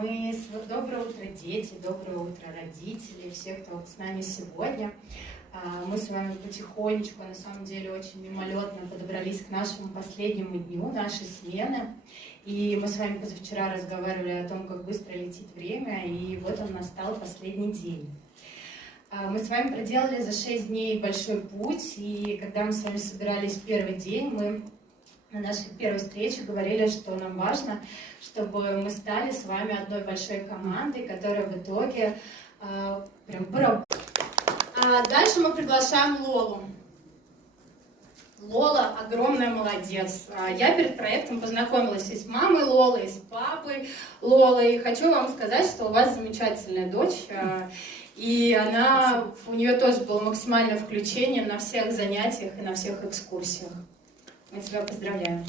Доброе утро, дети, доброе утро, родители, все, кто вот с нами сегодня. Мы с вами потихонечку, на самом деле, очень мимолетно подобрались к нашему последнему дню нашей смены. И мы с вами позавчера разговаривали о том, как быстро летит время, и вот он настал последний день. Мы с вами проделали за 6 дней большой путь, и когда мы с вами собирались в первый день, мы на нашей первой встрече говорили, что нам важно, чтобы мы стали с вами одной большой командой, которая в итоге прям поработает. Дальше мы приглашаем Лолу. Лола огромная молодец. Я перед проектом познакомилась и с мамой Лолы, и с папой Лолы. И хочу вам сказать, что у вас замечательная дочь. И у нее тоже было максимальное включение на всех занятиях и на всех экскурсиях. Мы тебя поздравляем.